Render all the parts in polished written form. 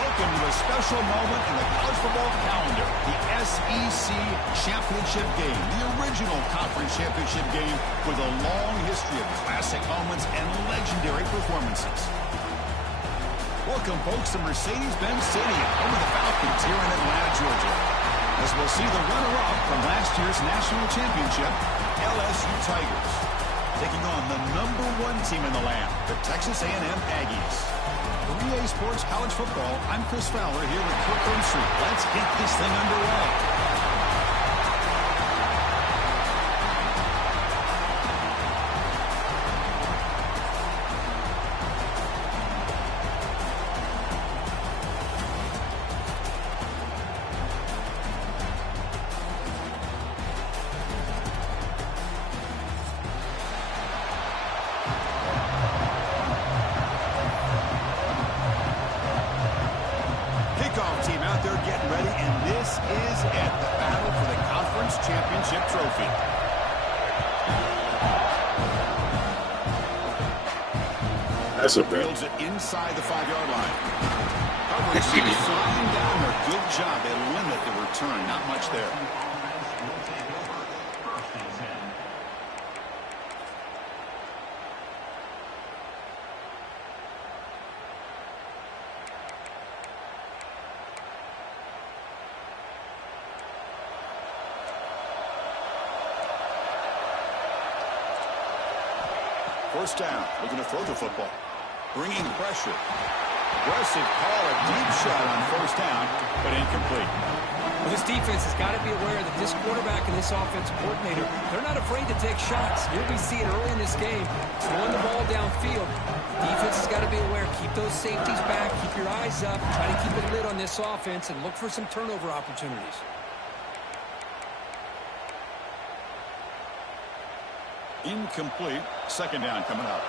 Welcome to a special moment in the college football calendar, the SEC Championship game, the original conference championship game with a long history of classic moments and legendary performances. Welcome, folks, to Mercedes-Benz Stadium, home of the Falcons here in Atlanta, Georgia, as we'll see the runner-up from last year's national championship, LSU Tigers, taking on the #1 team in the land, the Texas A&M Aggies. For EA Sports College Football, I'm Chris Fowler here with Kirk Herbstreit. Let's get this thing underway. Team out there getting ready, and this is it, the battle for the conference championship trophy. That's a bit. Fields it inside the 5-yard line. Coverage sliding down there. Good job. They limit the return. Not much there. First down, looking to throw the football. Bringing pressure. Aggressive call, a deep shot on first down, but incomplete. Well, this defense has got to be aware that this quarterback and this offensive coordinator, they're not afraid to take shots. Here we see it early in this game, throwing the ball downfield. Defense has got to be aware. Keep those safeties back. Keep your eyes up. Try to keep a lid on this offense and look for some turnover opportunities. Incomplete. Second down coming up.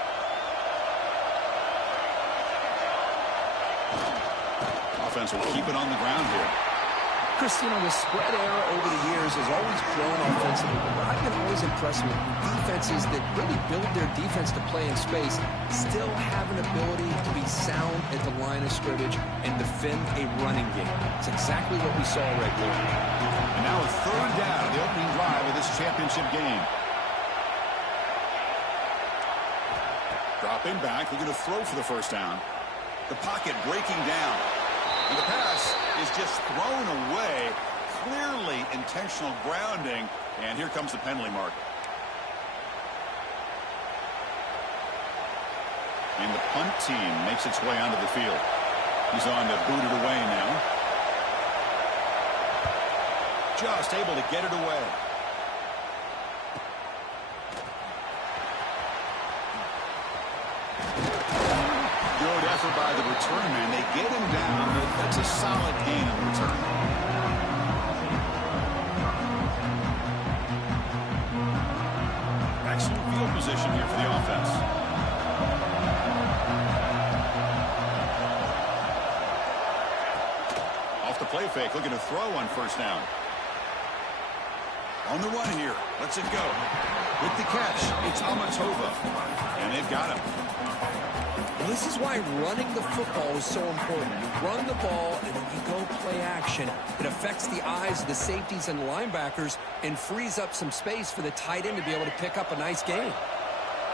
Offense will keep it on the ground here. Chris, you know, the spread era over the years has always grown offensively, but I've been always impressed with defenses that really build their defense to play in space, still have an ability to be sound at the line of scrimmage and defend a running game. It's exactly what we saw right there. And now a third down, the opening drive of this championship game. Dropping back, looking to throw for the first down. The pocket breaking down. And the pass is just thrown away. Clearly intentional grounding. And here comes the penalty mark. And the punt team makes its way onto the field. He's on to boot it away now. Just able to get it away. Good effort by the return man. They get him down, but that's a solid gain on the return. Excellent field position here for the offense. Off the play fake, looking to throw on first down. On the run here, lets it go. With the catch, it's Amatova. And they've got him. Well, this is why running the football is so important. You run the ball, and then you go play action. It affects the eyes of the safeties and linebackers and frees up some space for the tight end to be able to pick up a nice gain.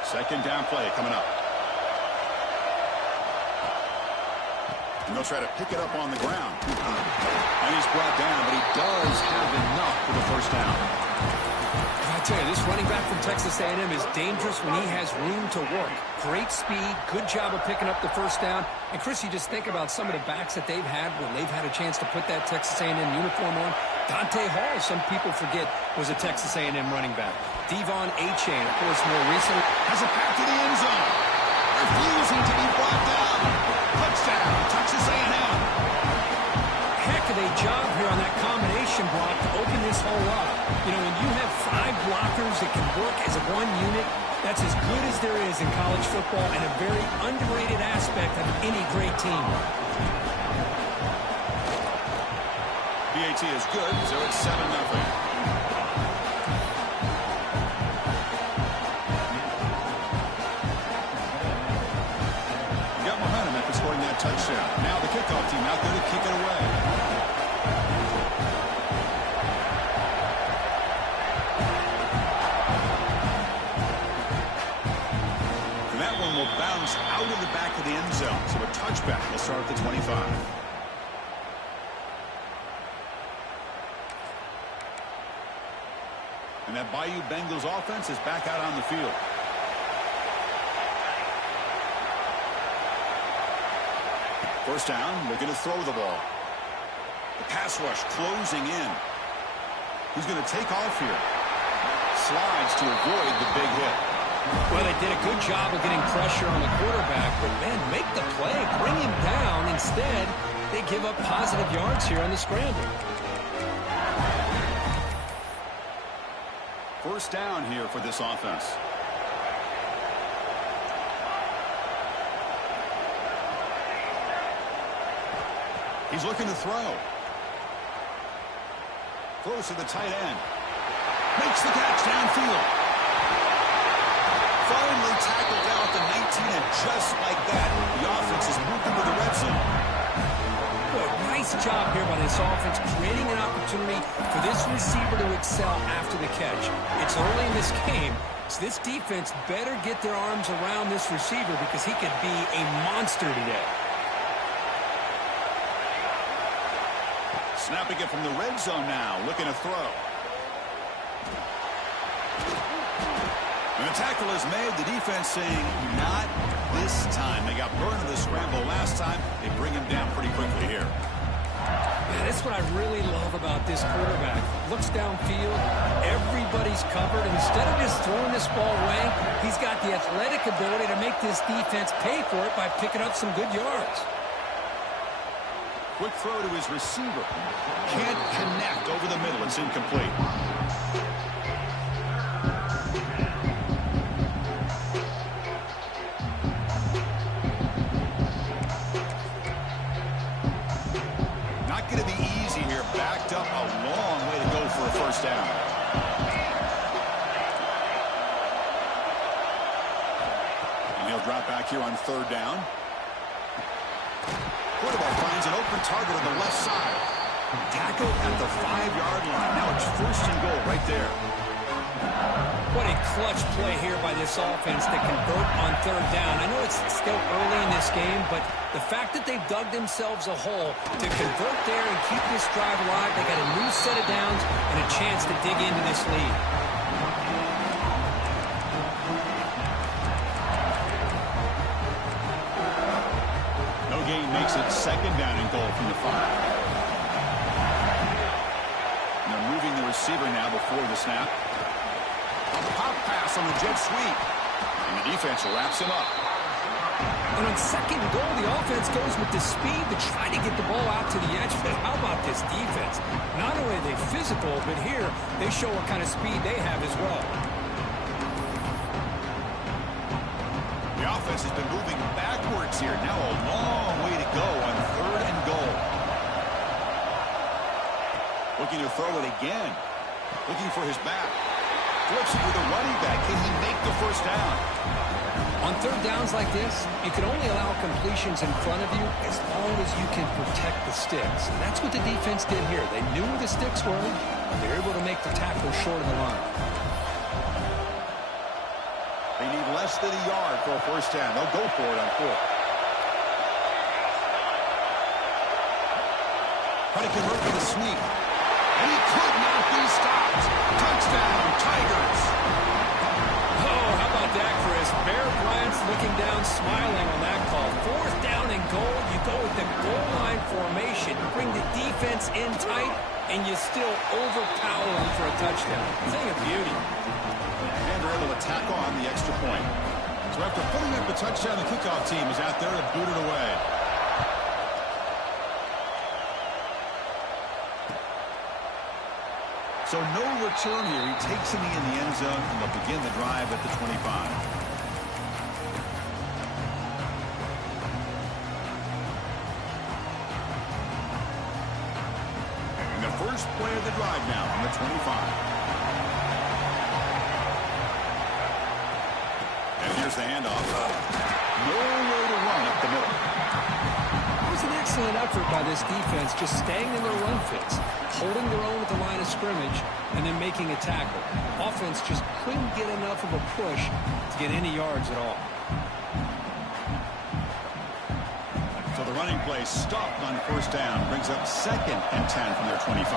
Second down play coming up. And they'll try to pick it up on the ground. And he's brought down, but he does have enough for the first down. I tell you, this running back from Texas A&M is dangerous when he has room to work. Great speed, good job of picking up the first down. And, Chris, you just think about some of the backs that they've had when they've had a chance to put that Texas A&M uniform on. Dante Hall, some people forget, was a Texas A&M running back. Devon Achane, of course, more recently, has a pass to the end zone. Refusing to be brought down. Touchdown, Texas A&M. Heck of a job here on that combination block to open this hole up. You know, when you have 5 blockers that can work as one unit, that's as good as there is in college football and a very underrated aspect of any great team. PAT is good, so it's 7-0. touchdown. Now the kickoff team out there to kick it away. And that one will bounce out of the back of the end zone. So a touchback will start at the 25. And that Bayou Bengals offense is back out on the field. First down, looking to throw the ball. The pass rush closing in. Who's going to take off here? Slides to avoid the big hit. Well, they did a good job of getting pressure on the quarterback, but, man, make the play. Bring him down. Instead, they give up positive yards here on the scramble. First down here for this offense. He's looking to throw. Throws to the tight end. Makes the catch downfield. Finally tackled down at the 19, and just like that, the offense has moved into the red zone. Well, nice job here by this offense, creating an opportunity for this receiver to excel after the catch. It's early in this game, so this defense better get their arms around this receiver because he could be a monster today. Snapping it from the red zone now, looking to throw. And the tackle is made. The defense saying, not this time. They got burned in the scramble last time. They bring him down pretty quickly here. Man, that's what I really love about this quarterback. Looks downfield. Everybody's covered. Instead of just throwing this ball away, he's got the athletic ability to make this defense pay for it by picking up some good yards. Quick throw to his receiver. Can't connect over the middle. It's incomplete. Not going to be easy here. Backed up a long way to go for a first down. And he'll drop back here on third down. Quarterback finds an open target on the left side. Tackled at the 5-yard line. Now it's first and goal right there. What a clutch play here by this offense to convert on third down. I know it's still early in this game, but the fact that they've dug themselves a hole to convert there and keep this drive alive, they got a new set of downs and a chance to dig into this lead. Makes it second down and goal from the 5. And they're moving the receiver now before the snap. A pop pass on the jet sweep. And the defense wraps him up. And on second and goal, the offense goes with the speed to try to get the ball out to the edge. But how about this defense? Not only are they physical, but here they show what kind of speed they have as well. The offense has been moving backwards here. Now a long way to go on third and goal. Looking to throw it again. Looking for his back. Flips it with a running back. Can he make the first down? On third downs like this, you can only allow completions in front of you as long as you can protect the sticks. And that's what the defense did here. They knew where the sticks were. They were able to make the tackle short of the line. They need less than a yard for a first down. They'll go for it on fourth. Try to convert with a sneak. And he could not be stopped. Touchdown, Tigers. Oh, how about that, Chris? Bear Bryant's looking down, smiling on that call. Fourth down and goal. You go with the goal line formation. Bring the defense in tight, and you still overpower them for a touchdown. Thing of beauty. And they're able to tackle on the extra point. So after putting up the touchdown, the kickoff team is out there to boot it away. So no return here. He takes it in the end zone, and they'll begin the drive at the 25. And the first play of the drive now on the 25. And here's the handoff. Nowhere to run up the middle. was an excellent effort by this defense, just staying in their run fits, holding their own at the line of scrimmage, and then making a tackle. Offense just couldn't get enough of a push to get any yards at all. So the running play stopped on first down, brings up 2nd and 10 from their 25.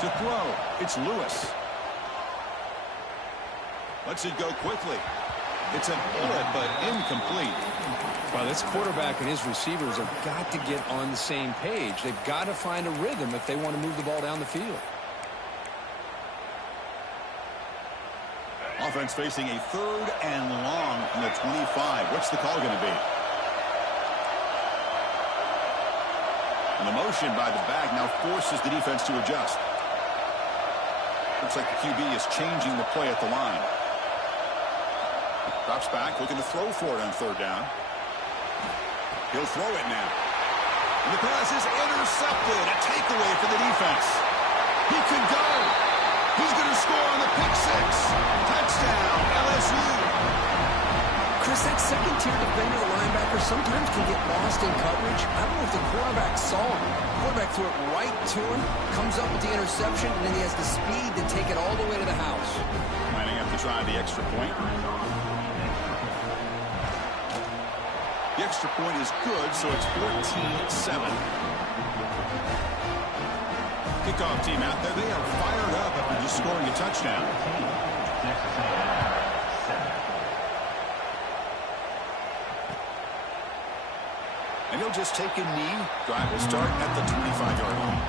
To throw, it's Lewis. Lets it go quickly. It's a bullet, but incomplete. Well, this quarterback and his receivers have got to get on the same page. They've got to find a rhythm if they want to move the ball down the field. Offense facing a 3rd and long from the 25. What's the call going to be? And the motion by the back now forces the defense to adjust. Looks like the QB is changing the play at the line. Drops back, looking to throw for it on 3rd down. He'll throw it now. And the pass is intercepted. A takeaway for the defense. He could go. He's going to score on the pick 6. Touchdown, LSU. Chris, that second-tier defender, the linebacker, sometimes can get lost in coverage. I don't know if the quarterback saw him. The quarterback threw it right to him, comes up with the interception, and then he has the speed to take it all the way to the house. Lining up to try the extra point. The extra point is good, so it's 14-7. Kickoff team out there. They are fired up after just scoring a touchdown. And he'll just take a knee. Drive will start at the 25-yard line.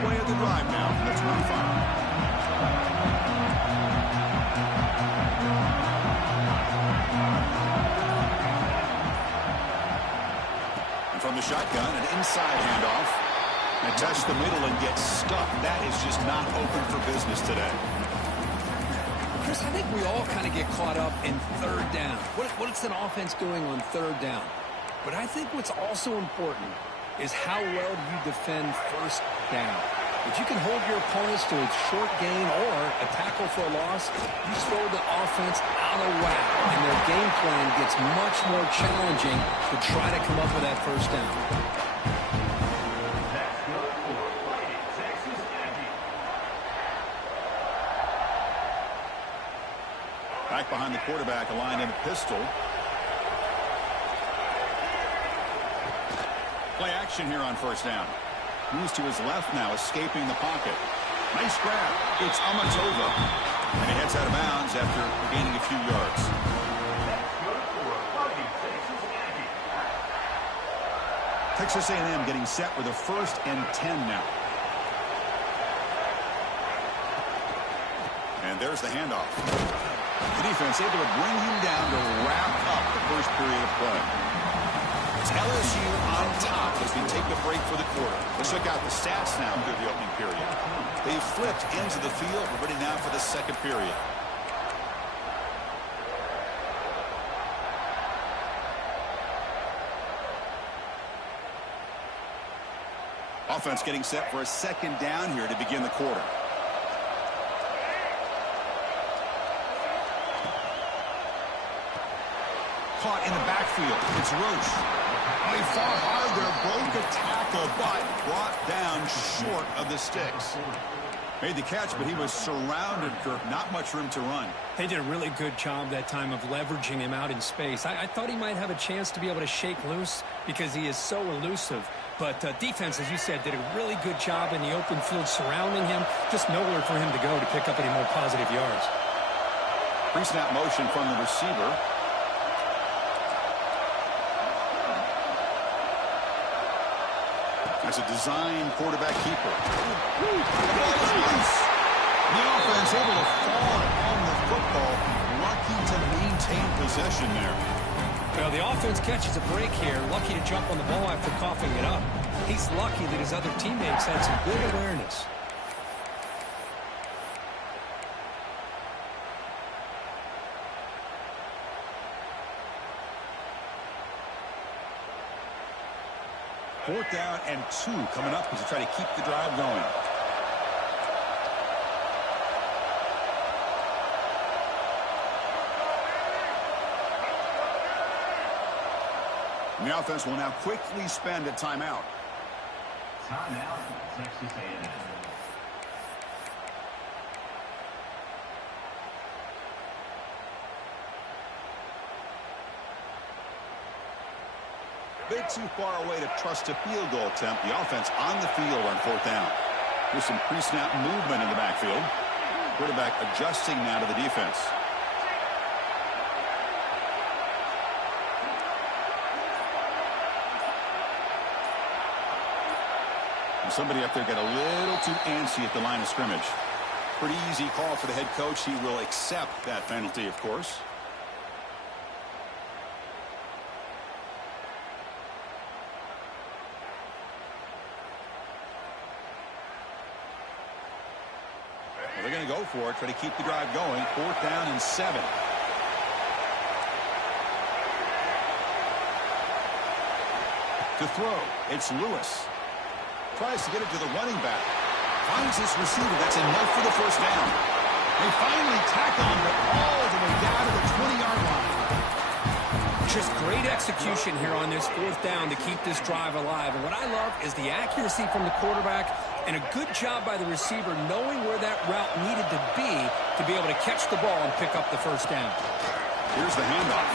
Play of the drive now from the 25. And from the shotgun, an inside handoff. And test the middle and get stuck. That is just not open for business today. Chris, I think we all kind of get caught up in 3rd down. What's an offense doing on 3rd down? But I think what's also important is how well you defend 1st down. If you can hold your opponents to a short gain or a tackle for a loss, you throw the offense out of whack, and their game plan gets much more challenging to try to come up with that 1st down. Back behind the quarterback, a line in a pistol. Play action here on 1st down. Moves to his left now, escaping the pocket. Nice grab. It's Amatova. And he heads out of bounds after gaining a few yards. Texas A&M getting set with a 1st and 10 now. And there's the handoff. The defense able to bring him down to wrap up the 1st period of play. It's LSU on top as we take the break for the quarter. Let's check out the stats now through the opening period. They've flipped into the field. We're ready now for the 2nd period. Offense getting set for a 2nd down here to begin the quarter. Caught in the backfield. It's Roche. He fought hard there, broke a tackle, but brought down short of the sticks. Made the catch, but he was surrounded, Kirk. Not much room to run. They did a really good job that time of leveraging him out in space. I thought he might have a chance to be able to shake loose because he is so elusive. But defense, as you said, did a really good job in the open field surrounding him. Just nowhere for him to go to pick up any more positive yards. Pre-snap motion from the receiver. As a design quarterback keeper. The ball is loose. The offense able to fall on the football. Lucky to maintain possession there. Well, the offense catches a break here. Lucky to jump on the ball after coughing it up. He's lucky that his other teammates had some good awareness. 4th down and 2 coming up as they try to keep the drive going. And the offense will now quickly spend a timeout. Timeout, Texas A&M. Bit too far away to trust a field goal attempt. The offense on the field on 4th down. There's some pre-snap movement in the backfield. Quarterback adjusting now to the defense. And somebody up there got a little too antsy at the line of scrimmage. Pretty easy call for the head coach. He will accept that penalty, of course. They're going to go for it, try to keep the drive going. 4th down and 7. To throw, it's Lewis. Tries to get it to the running back. Finds this receiver. That's enough for the 1st down. They finally tackle him, but all the way down to the 20-yard line. Just great execution here on this 4th down to keep this drive alive. And what I love is the accuracy from the quarterback and a good job by the receiver knowing where that route needed to be able to catch the ball and pick up the 1st down. Here's the handoff.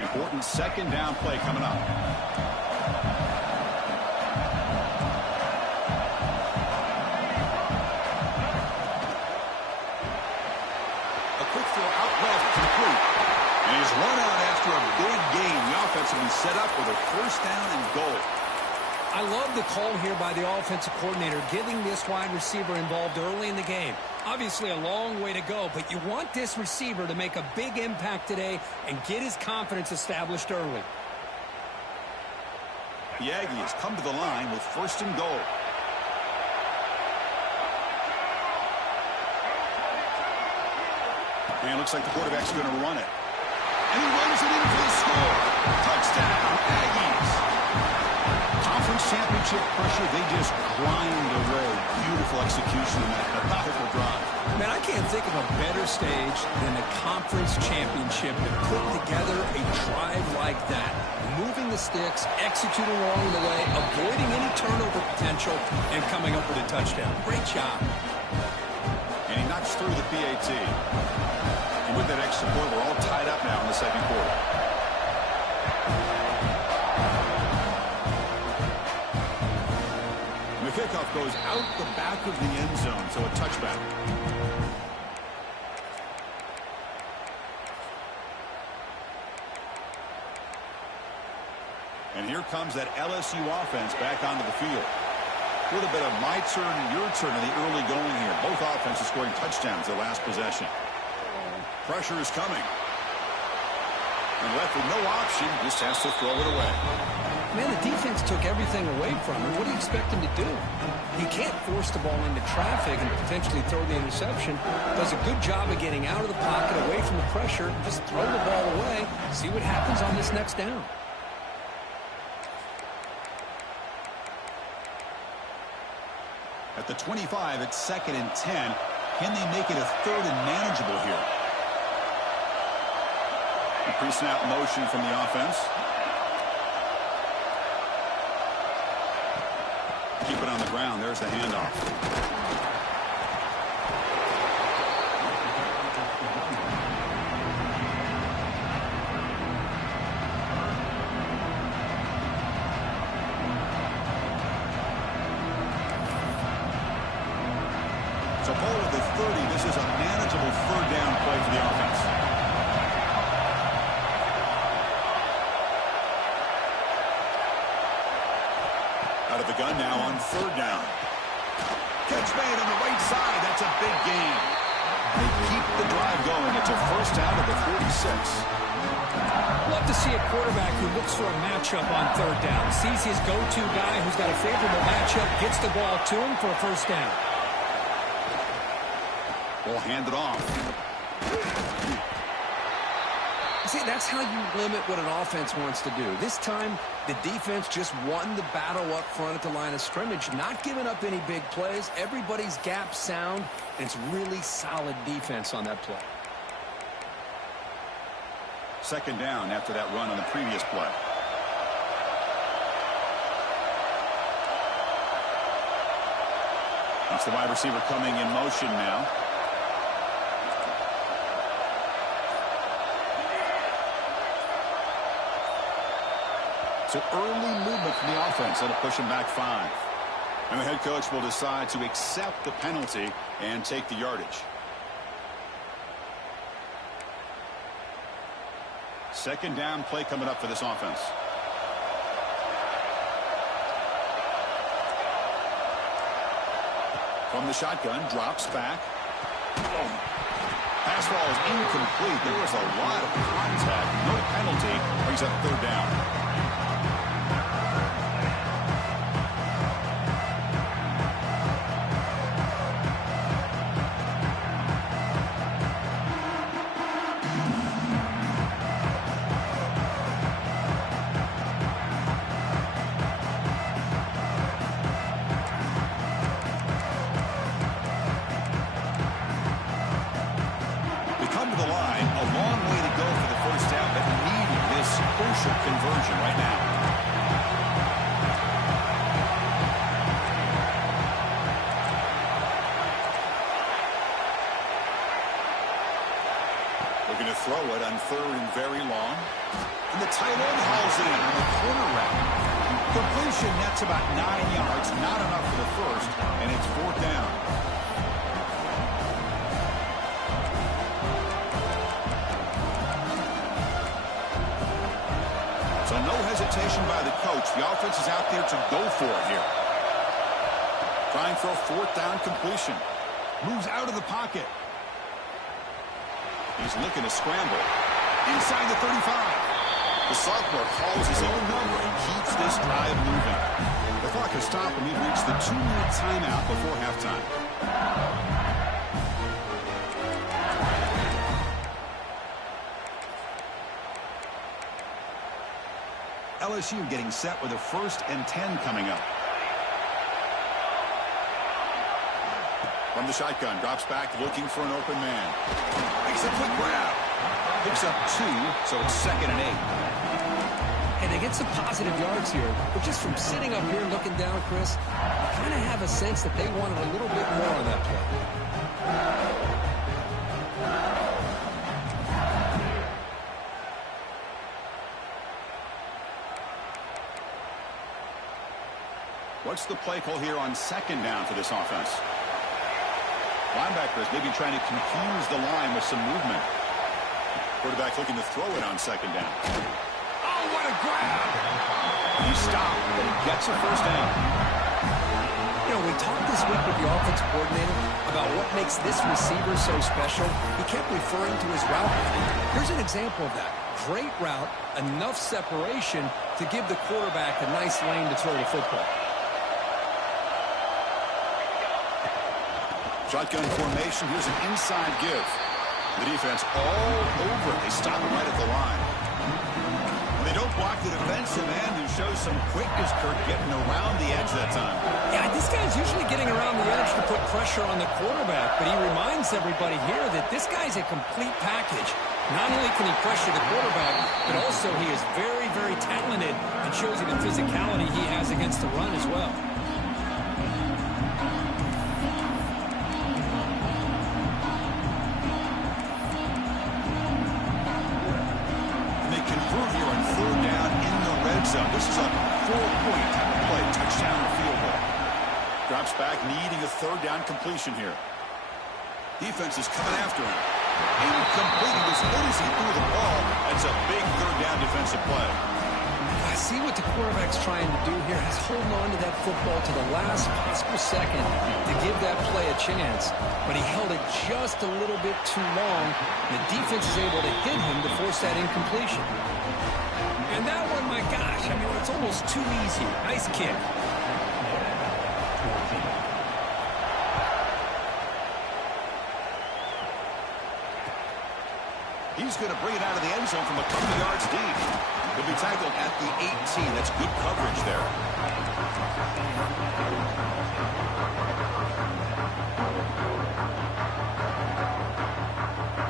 Important 2nd down play coming up. Run out after a big gain. The offense will be set up with a 1st down and goal. I love the call here by the offensive coordinator, getting this wide receiver involved early in the game. Obviously a long way to go, but you want this receiver to make a big impact today and get his confidence established early. The Aggies come to the line with 1st and goal. And it looks like the quarterback's going to run it. And he runs it in for the score. Touchdown, Aggies. Conference championship pressure, they just grind away. Beautiful execution in that methodical drive. Man, I can't think of a better stage than the conference championship to put together a drive like that. Moving the sticks, executing along the way, avoiding any turnover potential, and coming up with a touchdown. Great job. And he knocks through the PAT. And with that extra point, we're all tied up now in the 2nd quarter. And the kickoff goes out the back of the end zone, so a touchback. And here comes that LSU offense back onto the field. A little bit of my turn, your turn in the early going here. Both offenses scoring touchdowns their last possession. Pressure is coming. And left with no option, just has to throw it away. Man, the defense took everything away from him. What do you expect him to do? He can't force the ball into traffic and potentially throw the interception. Does a good job of getting out of the pocket, away from the pressure. Just throw the ball away. See what happens on this next down. At the 25, it's 2nd and 10. Can they make it a 3rd and manageable here? Pre-snap motion from the offense. Keep it on the ground. There's the handoff. So ball at the 30. This is a manageable 3rd down play for the offense. Out of the gun now on 3rd down. Catch made on the right side. That's a big gain. They keep the drive going. It's a 1st down at the 46. Love to see a quarterback who looks for a matchup on third down. Sees his go-to guy who's got a favorable matchup, gets the ball to him for a first down. We'll hand it off. See, that's how you limit what an offense wants to do. This time, the defense just won the battle up front at the line of scrimmage, not giving up any big plays. Everybody's gap sound, and it's really solid defense on that play. Second down after that run on the previous play. It's the wide receiver coming in motion now. So early movement from the offense. That'll push him back 5. And the head coach will decide to accept the penalty and take the yardage. Second down play coming up for this offense. From the shotgun, drops back. Pass ball is incomplete. There was a lot of contact. No penalty. Brings up third down. Conversion right now. Looking to throw it on third and very long. And the tight end hauls it in on the corner route. Completion nets about 9 yards. Not enough for the first. And it's fourth down. So no hesitation by the coach. The offense is out there to go for it here. Trying for a fourth down completion. Moves out of the pocket. He's looking to scramble. Inside the 35. The sophomore calls his own number and keeps this drive moving. The clock has stopped and we've reached the 2-minute timeout before halftime. LSU getting set with a 1st and 10 coming up. From the shotgun, drops back looking for an open man. Makes a quick grab. Picks up 2, so it's 2nd and 8. And they get some positive yards here, but just from sitting up here looking down, Chris, I kind of have a sense that they wanted a little bit more on that play. What's the play call here on 2nd down for this offense? Linebackers maybe trying to confuse the line with some movement. Quarterback looking to throw it on 2nd down. Oh, what a grab! He stopped, but he gets a first down. You know, we talked this week with the offensive coordinator about what makes this receiver so special. He kept referring to his route. Here's an example of that. Great route, enough separation to give the quarterback a nice lane to throw the football. Shotgun formation. Here's an inside give. The defense all over it. They stop him right at the line. And they don't block the defensive end, who shows some quickness, Kirk, getting around the edge that time. Yeah, this guy's usually getting around the edge to put pressure on the quarterback, but he reminds everybody here that this guy's a complete package. Not only can he pressure the quarterback, but also he is very, very talented and shows you the physicality he has against the run as well. This is a 4-point type of play, touchdown or field goal. Drops back, needing a 3rd down completion here. Defense is coming after him. Incomplete. As good as he threw the ball, that's a big 3rd down defensive play. I see what the quarterback's trying to do here. He's holding on to that football to the last possible second to give that play a chance. But he held it just a little bit too long. The defense is able to hit him to force that incompletion. And that one, my gosh, I mean, it's almost too easy. Nice kick. He's going to bring it out of the end zone from a couple yards deep. He'll be tackled at the 18. That's good coverage there.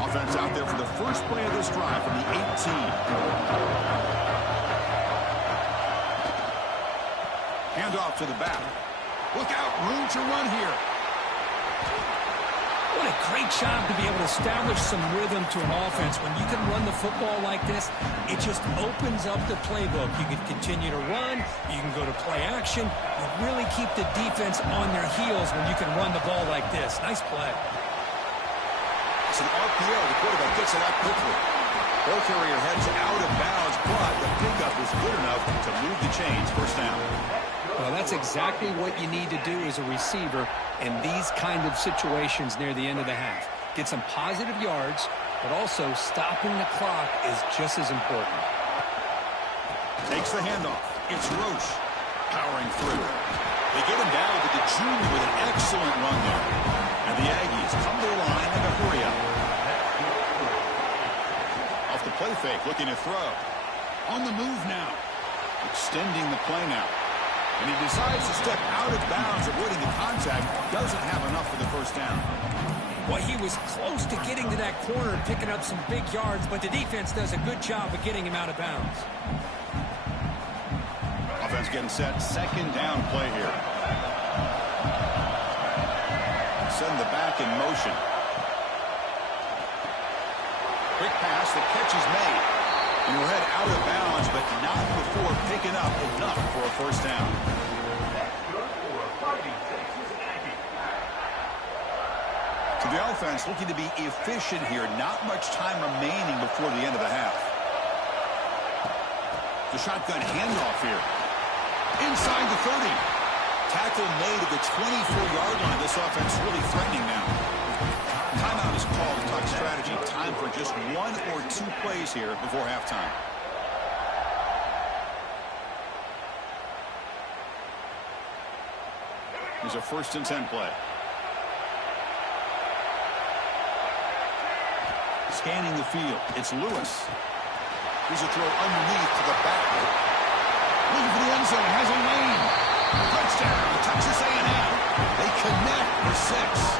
Offense out there for the first play of this drive from the 18. Handoff to the back. Look out, room to run here. What a great job to be able to establish some rhythm to an offense. When you can run the football like this, it just opens up the playbook. You can continue to run. You can go to play action. You really keep the defense on their heels when you can run the ball like this. Nice play. It's an RPO. The quarterback gets it out quickly. Ball carrier heads out of bounds, but the pickup is good enough to move the chains. First down. Well, that's exactly what you need to do as a receiver in these kind of situations near the end of the half. Get some positive yards, but also stopping the clock is just as important. Takes the handoff. It's Roche powering through. They get him down to the junior with an excellent run there. And the Aggies come to the line in a hurry up. Off the play fake, looking to throw. On the move now. Extending the play now. And he decides to step out of bounds, avoiding the contact. Doesn't have enough for the first down. Well, he was close to getting to that corner and picking up some big yards, but the defense does a good job of getting him out of bounds. Offense getting set. Second down play here. Send the back in motion. Quick pass. The catch is made. And we'll head out of bounds, but not before picking up enough for a first down. So the offense looking to be efficient here. Not much time remaining before the end of the half. The shotgun handoff here. Inside the 30. Tackle made at the 24-yard line. This offense really threatening now. Timeout is called to talk strategy. Time for just one or two plays here before halftime. Here's a 1st and 10 play. Scanning the field. It's Lewis. Here's a throw underneath to the back. Looking for the end zone. Has a lane. Touchdown. Texas A&M. They connect for 6.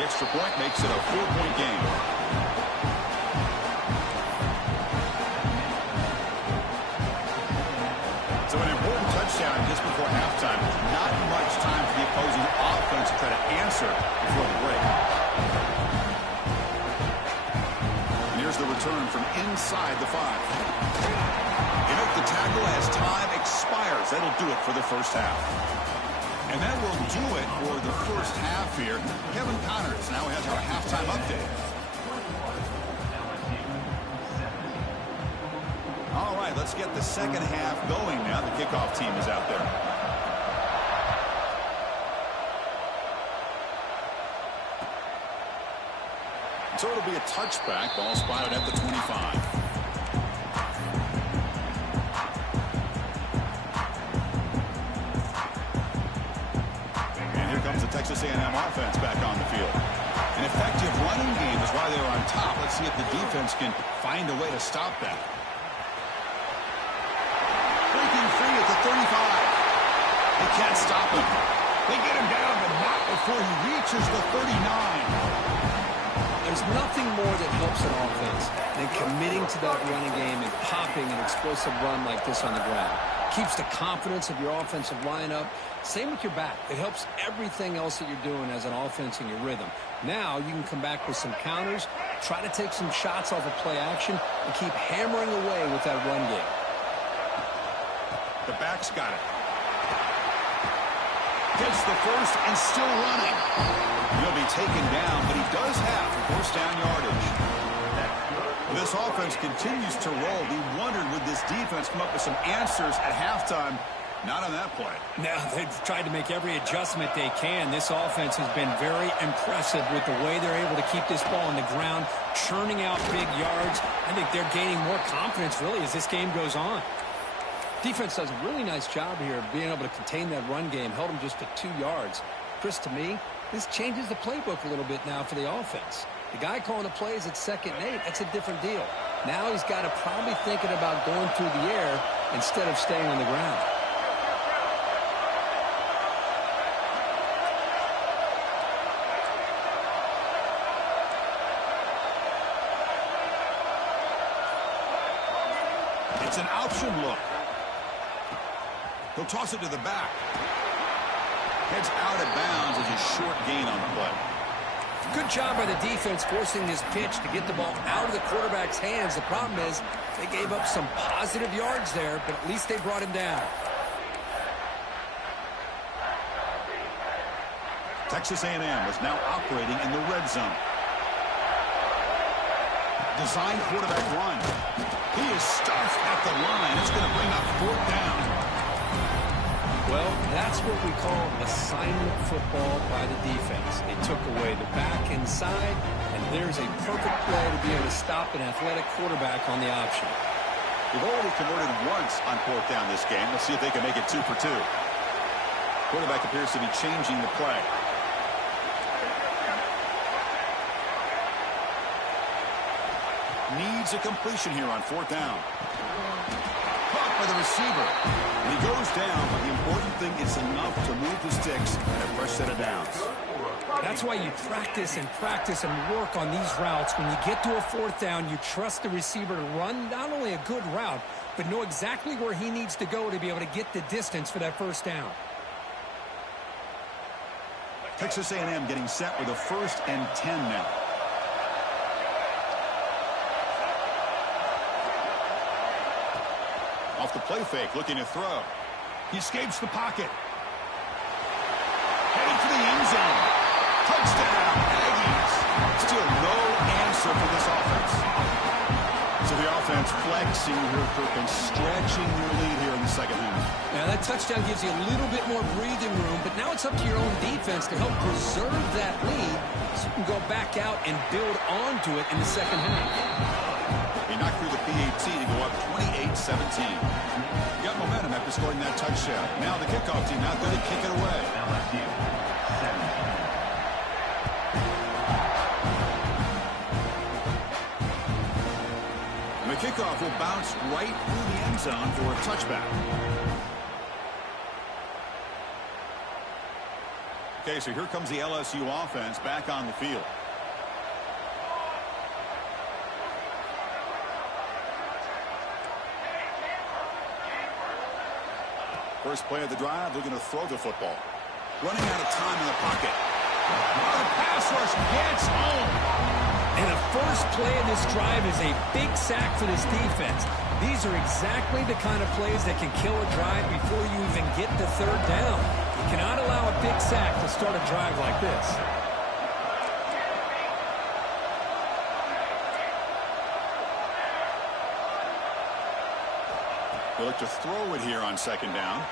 The extra point makes it a 4-point game. So an important touchdown just before halftime. Not much time for the opposing offense to try to answer before the break. And here's the return from inside the 5. You make the tackle as time expires. That'll do it for the first half. And that will do it for the first half here. Kevin Connors now has our halftime update. All right, let's get the second half going now. The kickoff team is out there. So it'll be a touchback. Ball spotted at the 25. Texas A&M offense back on the field. An effective running game is why they're on top. Let's see if the defense can find a way to stop that. Breaking free at the 35. They can't stop him. They get him down, but not before he reaches the 39. There's nothing more that helps an offense than committing to that running game and popping an explosive run like this on the ground. Keeps the confidence of your offensive lineup. Same with your back. It helps everything else that you're doing as an offense in your rhythm. Now you can come back with some counters, try to take some shots off of play action, and keep hammering away with that run game. The back's got it. Gets the first and still running. He'll be taken down, but he does have first down yardage. This offense continues to roll. We wondered, would this defense come up with some answers at halftime? Not on that play. No, they've tried to make every adjustment they can. This offense has been very impressive with the way they're able to keep this ball on the ground, churning out big yards. I think they're gaining more confidence, really, as this game goes on. Defense does a really nice job here of being able to contain that run game, held them just to 2 yards. Chris, to me, this changes the playbook a little bit now for the offense. The guy calling the plays at 2nd and 8, that's a different deal. Now he's got to probably thinking about going through the air instead of staying on the ground. It's an option look. He'll toss it to the back. Heads out of bounds as a short gain on the play. Good job by the defense forcing this pitch to get the ball out of the quarterback's hands. The problem is they gave up some positive yards there, but at least they brought him down. Texas A&M is now operating in the red zone. Design quarterback run. He is stuffed at the line. It's going to bring up 4th down. Well, that's what we call assignment football by the defense. They took away the back inside, and there's a perfect play to be able to stop an athletic quarterback on the option. They've already converted once on 4th down this game. Let's see if they can make it 2 for 2. Quarterback appears to be changing the play. Needs a completion here on 4th down. Caught by the receiver. And he goes down, but the important thing is enough to move the sticks and a fresh set of downs. That's why you practice and work on these routes. When you get to a 4th down, you trust the receiver to run not only a good route, but know exactly where he needs to go to be able to get the distance for that 1st down. Texas A&M getting set with a 1st and 10 now. Off the play fake, looking to throw. He escapes the pocket. Heading for the end zone. Touchdown, Aggies. Still no answer for this offense. So the offense flexing here, and stretching their lead here in the 2nd half. Now that touchdown gives you a little bit more breathing room, but now it's up to your own defense to help preserve that lead so you can go back out and build onto it in the 2nd half. He knocked through the PAT to go up 28-17. He got momentum after scoring that touchdown. Now the kickoff team out there to kick it away. LSU 17. The kickoff will bounce right through the end zone for a touchback. Okay, so here comes the LSU offense back on the field. First play of the drive, they're going to throw the football. Running out of time in the pocket. Oh, the pass rush gets home. And the first play of this drive is a big sack for this defense. These are exactly the kind of plays that can kill a drive before you even get the 3rd down. You cannot allow a big sack to start a drive like this. They look to throw it here on 2nd down.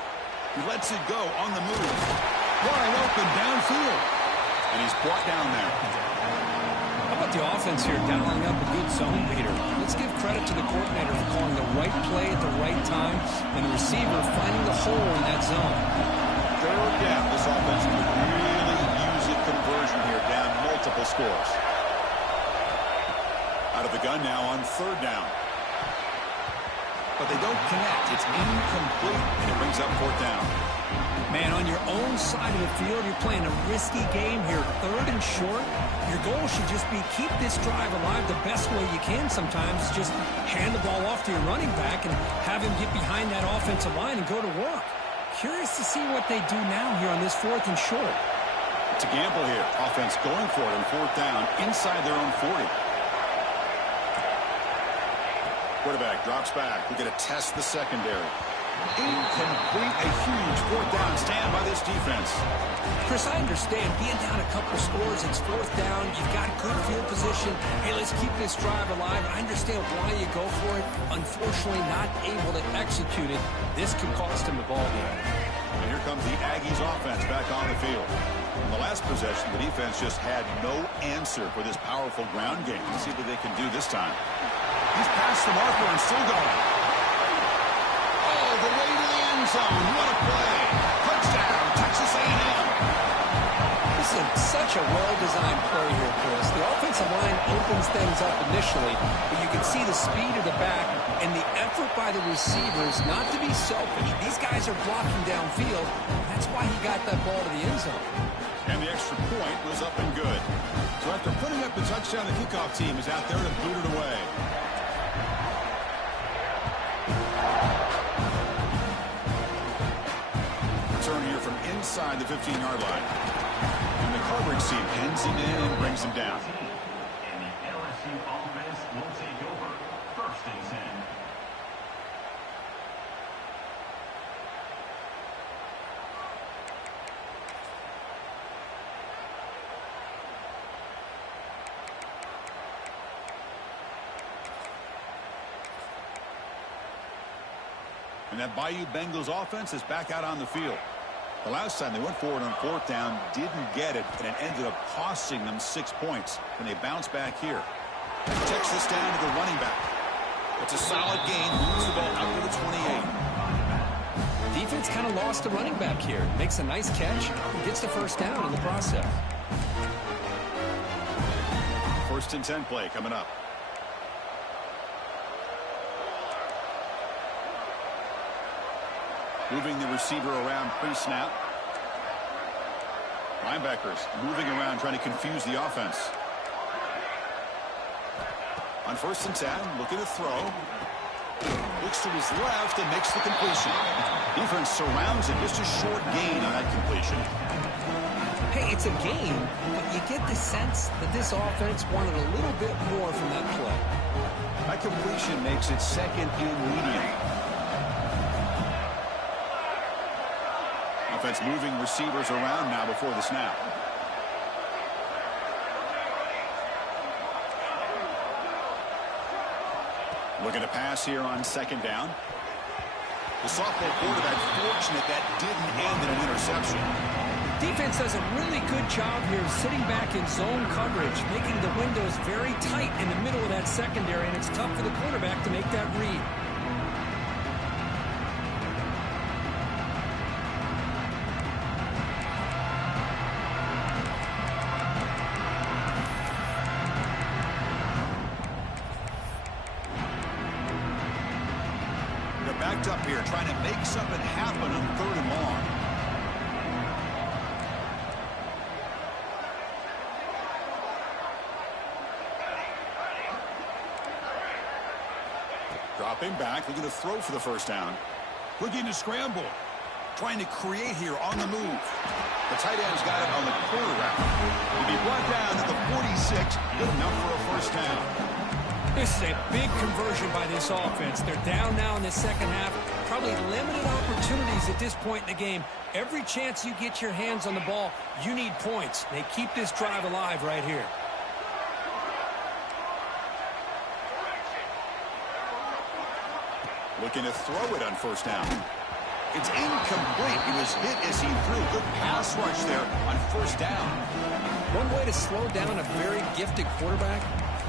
He lets it go on the move. Wide open downfield. And he's brought down there. How about the offense here dialing up a good zone beater? Let's give credit to the coordinator for calling the right play at the right time and the receiver finding the hole in that zone. 3rd down. This offense could really use a conversion here, down multiple scores. Out of the gun now on 3rd down. But they don't connect. It's incomplete, and it brings up 4th down. Man, on your own side of the field, you're playing a risky game here. 3rd and short. Your goal should just be keep this drive alive the best way you can sometimes. Just hand the ball off to your running back and have him get behind that offensive line and go to work. Curious to see what they do now here on this 4th and short. It's a gamble here. Offense going for it on 4th down inside their own 40. Quarterback drops back. We're going to test the secondary. Incomplete, a huge fourth down stand by this defense. Chris, I understand being down a couple scores, it's fourth down, you've got good field position. Hey, let's keep this drive alive. I understand why you go for it. Unfortunately, not able to execute it. This could cost him the ball game. And here comes the Aggies offense back on the field. In the last possession, the defense just had no answer for this powerful ground game. Let's see what they can do this time. He's past the marker and still going. Oh, the way to the end zone. What a play. Touchdown, Texas A&M. This is such a well-designed play here, Chris. The offensive line opens things up initially, but you can see the speed of the back and the effort by the receivers not to be selfish. These guys are blocking downfield. That's why he got that ball to the end zone. And the extra point was up and good. So after putting up the touchdown, the kickoff team is out there to boot it away. Return here from inside the 15-yard line. And the coverage team pins him in and brings him down. And the LSU offense will take over. First and 10. And that Bayou Bengals offense is back out on the field. The last time they went forward on fourth down, didn't get it, and it ended up costing them 6 points. And they bounce back here. Takes this down to the running back. It's a solid gain. Moves the ball out to the 28. Defense kind of lost a running back here. Makes a nice catch and gets the first down in the process. First and 10 play coming up. Moving the receiver around pre-snap. Linebackers moving around trying to confuse the offense. On first and 10, looking to throw. Looks to his left and makes the completion. Defense surrounds him. Just a short gain on that completion. Hey, it's a game, but you get the sense that this offense wanted a little bit more from that play. That completion makes it second and medium. Offense moving receivers around now before the snap. Looking to pass here on second down. The sophomore quarterback fortunate that didn't end in an interception. Defense does a really good job here sitting back in zone coverage, making the windows very tight in the middle of that secondary, and it's tough for the quarterback to make that read. Backed up here, trying to make something happen on third and long. Dropping back, looking to throw for the first down. Looking to scramble. Trying to create here on the move. The tight end's got it on the quarter route. To be brought down to the 46, good enough for a first down. This is a big conversion by this offense. They're down now in the second half. Probably limited opportunities at this point in the game. Every chance you get your hands on the ball, you need points. They keep this drive alive right here. Looking to throw it on first down. It's incomplete. He was hit as he threw. Good pass rush there on first down. One way to slow down a very gifted quarterback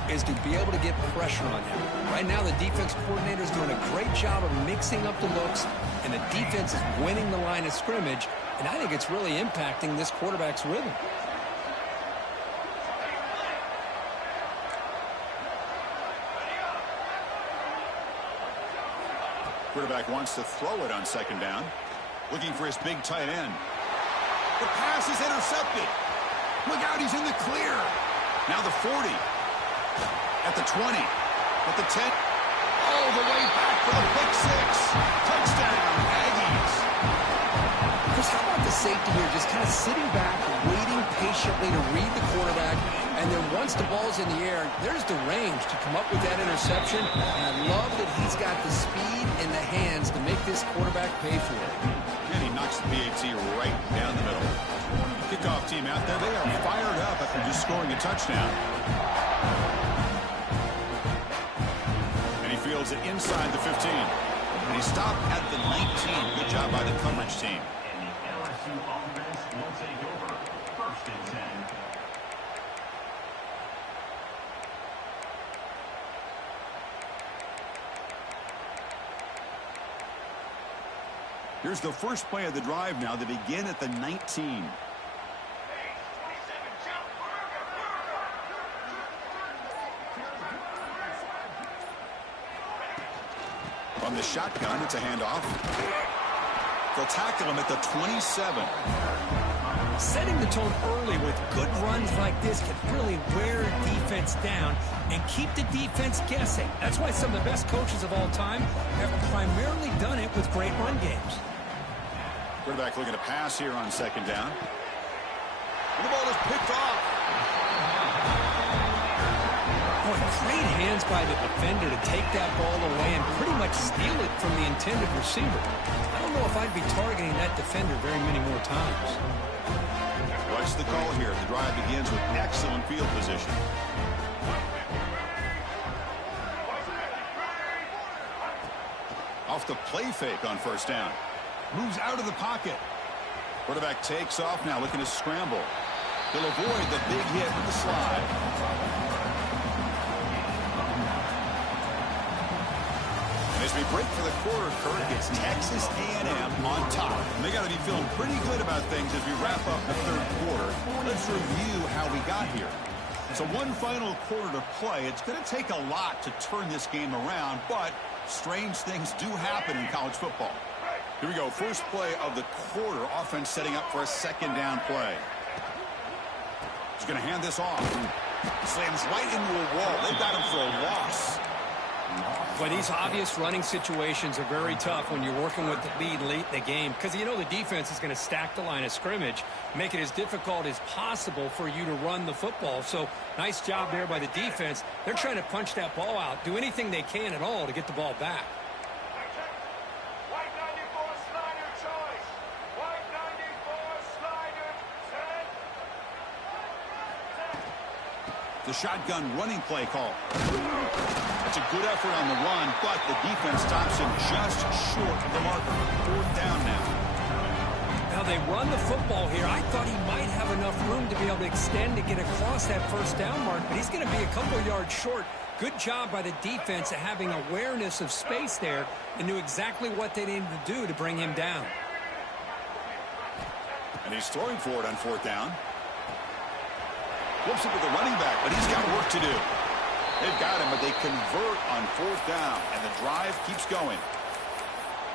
is to be able to get pressure on him. Right now, the defense coordinator is doing a great job of mixing up the looks, and the defense is winning the line of scrimmage, and I think it's really impacting this quarterback's rhythm. Quarterback wants to throw it on second down. Looking for his big tight end. The pass is intercepted. Look out, he's in the clear. Now the 40. At the 20, at the 10, all the way back for the pick six. Touchdown, Aggies. Chris, how about the safety here, just kind of sitting back, waiting patiently to read the quarterback, And then once the ball's in the air, there's the range to come up with that interception. And I love that he's got the speed and the hands to make this quarterback pay for it. And he knocks the PAT right down the middle. Kickoff team out there, they are fired up after just scoring a touchdown. And he fields it inside the 15. And he stopped at the 19. Good job by the coverage team. And the LSU offense will take over. First and 10. Here's the first play of the drive now. They begin at the 19. From the shotgun, it's a handoff. They'll tackle him at the 27. Setting the tone early with good runs like this can really wear defense down and keep the defense guessing. That's why some of the best coaches of all time have primarily done it with great run games. Quarterback looking to pass here on second down. And the ball is picked off. Boy, great hands by the defender to take that ball away and pretty much steal it from the intended receiver. I don't know if I'd be targeting that defender very many more times. Watch the call here. The drive begins with excellent field position. Off the play fake on first down. Moves out of the pocket. Quarterback takes off now, looking to scramble. He'll avoid the big hit with the slide. And as we break for the quarter, Kurt, it's Texas A&M on top. And they got to be feeling pretty good about things as we wrap up the third quarter. Let's review how we got here. So one final quarter to play. It's going to take a lot to turn this game around, but strange things do happen in college football. Here we go. First play of the quarter. Offense setting up for a second down play. He's going to hand this off. Slams right into a wall. They've got him for a loss. Well, these obvious running situations are very tough when you're working with the lead late in the game because you know the defense is going to stack the line of scrimmage, make it as difficult as possible for you to run the football. So nice job there by the defense. They're trying to punch that ball out, do anything they can at all to get the ball back. The shotgun running play call. That's a good effort on the run, but the defense stops him just short of the marker. Fourth down now. Now they run the football here. I thought he might have enough room to be able to extend to get across that first down mark, but he's going to be a couple yards short. Good job by the defense at having awareness of space there and knew exactly what they needed to do to bring him down. And he's throwing for it on fourth down. Flips it with the running back, but he's got work to do. They've got him, but they convert on fourth down, and the drive keeps going.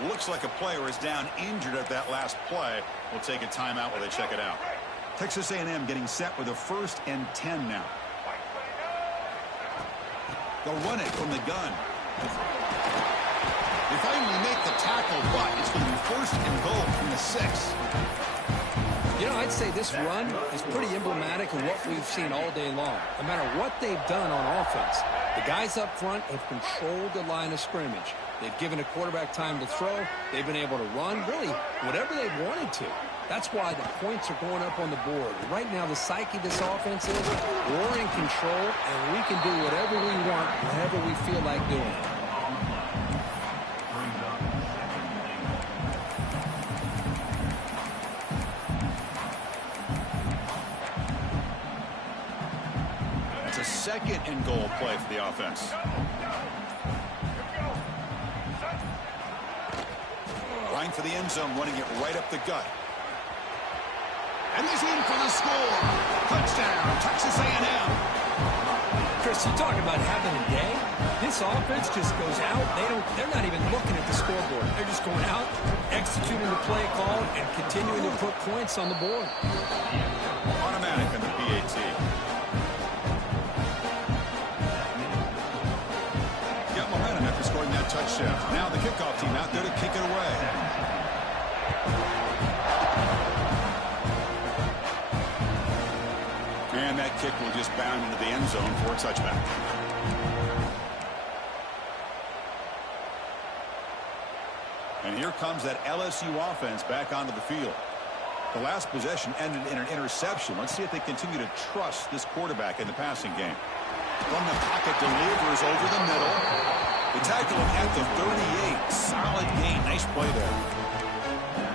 Looks like a player is down injured at that last play. We'll take a timeout while they check it out. Texas A&M getting set with a 1st and 10 now. They'll run it from the gun. They finally make the tackle, but it's going to be 1st and goal from the 6. You know, I'd say this run is pretty emblematic of what we've seen all day long. No matter what they've done on offense, the guys up front have controlled the line of scrimmage. They've given a quarterback time to throw. They've been able to run, really, whatever they've wanted to. That's why the points are going up on the board. Right now, the psyche of this offense is we're in control, and we can do whatever we want, whenever we feel like doing it. Second and goal play for the offense. Line for the end zone, running it right up the gut. And he's in for the score. Touchdown, Texas A&M. Chris, you talk about having a day. This offense just goes out. They're not even looking at the scoreboard. They're just going out, executing the play call, and continuing to put points on the board. Automatic on the PAT. After scoring that touchdown. Now the kickoff team out there to kick it away. And that kick will just bound into the end zone for a touchback. And here comes that LSU offense back onto the field. The last possession ended in an interception. Let's see if they continue to trust this quarterback in the passing game. From the pocket, delivers over the middle. They tackle him at the 38. Solid gain. Nice play there.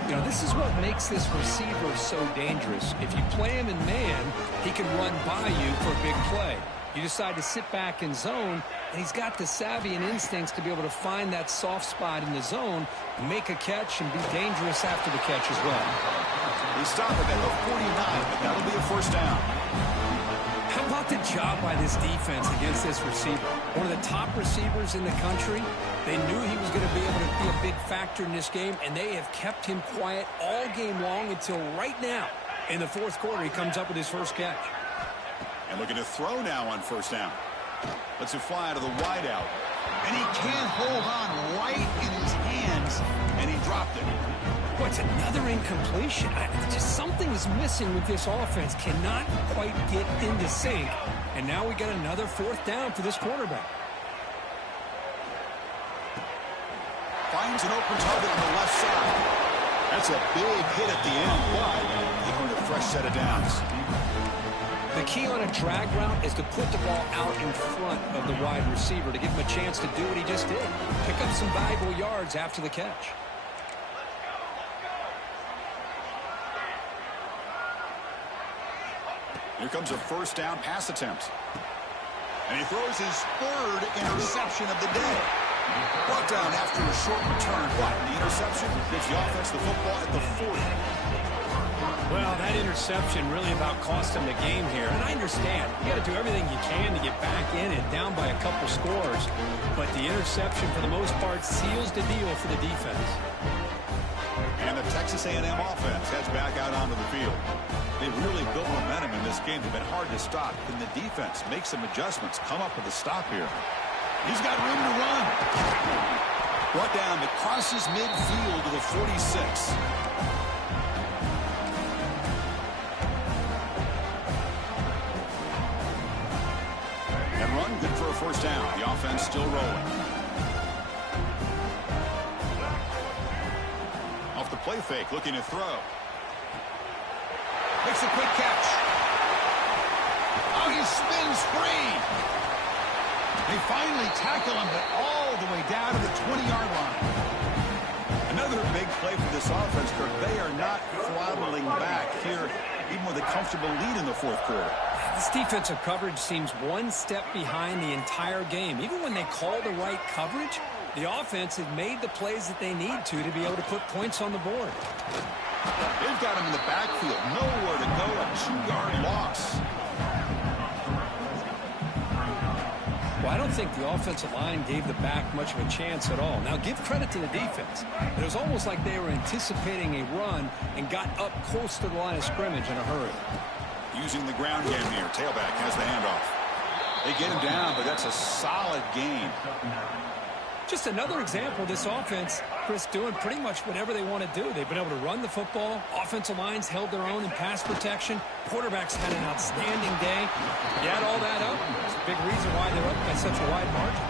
You know, this is what makes this receiver so dangerous. If you play him in man, he can run by you for a big play. You decide to sit back in zone, and he's got the savvy and instincts to be able to find that soft spot in the zone, make a catch, and be dangerous after the catch as well. They stop it at the 49, but that'll be a first down. How about the job by this defense against this receiver? One of the top receivers in the country. They knew he was going to be able to be a big factor in this game, and they have kept him quiet all game long until right now. In the fourth quarter, he comes up with his first catch. And looking to throw now on first down. Lets it fly to the wideout. And he can't hold on right in his hands, and he dropped it. What's another incompletion? Just something is missing with this offense. Cannot quite get into sync. And now we got another fourth down for this quarterback. Finds an open target on the left side. That's a big hit at the end, but they earned a fresh set of downs. The key on a drag route is to put the ball out in front of the wide receiver to give him a chance to do what he just did. Pick up some valuable yards after the catch. Here comes a first down pass attempt. And he throws his third interception of the day. Brought down after a short return. But the interception gives the offense the football at the 40. Well, that interception really about cost him the game here. And I understand. You got to do everything you can to get back in and down by a couple scores. But the interception, for the most part, seals the deal for the defense. And the Texas A&M offense heads back out onto the field. They've really built momentum in this game. They've been hard to stop. Can the defense make some adjustments? Come up with a stop here. He's got room to run. Brought down that crosses midfield to the 46. And run, good for a first down. The offense still rolling. Off the play fake, looking to throw. Makes a quick catch. Oh, he spins free. They finally tackle him, but all the way down to the 20-yard line. Another big play for this offense, Kirk. They are not throttling back here, even with a comfortable lead in the fourth quarter. This defensive coverage seems one step behind the entire game. Even when they call the right coverage, the offense has made the plays that they need to be able to put points on the board. They've got him in the backfield. Nowhere to go. A 2-yard loss. Well, I don't think the offensive line gave the back much of a chance at all. Now, give credit to the defense. It was almost like they were anticipating a run and got up close to the line of scrimmage in a hurry. Using the ground game here. Tailback has the handoff. They get him down, but that's a solid gain. Just another example of this offense, Chris, doing pretty much whatever they want to do. They've been able to run the football. Offensive lines held their own in pass protection. Quarterbacks had an outstanding day. You add all that up, it's a big reason why they're up by such a wide margin.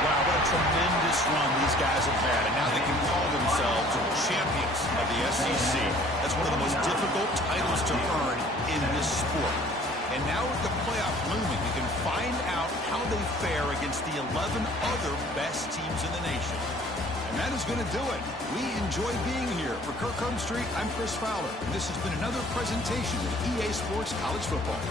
Wow, what a tremendous run these guys have had. And now they can call themselves champions of the SEC. That's one of the most difficult titles to earn in this sport. And now with the playoff looming, we can find out how they fare against the 11 other best teams in the nation. And that is going to do it. We enjoy being here. For Kirk Street, I'm Chris Fowler. And this has been another presentation of EA Sports College Football.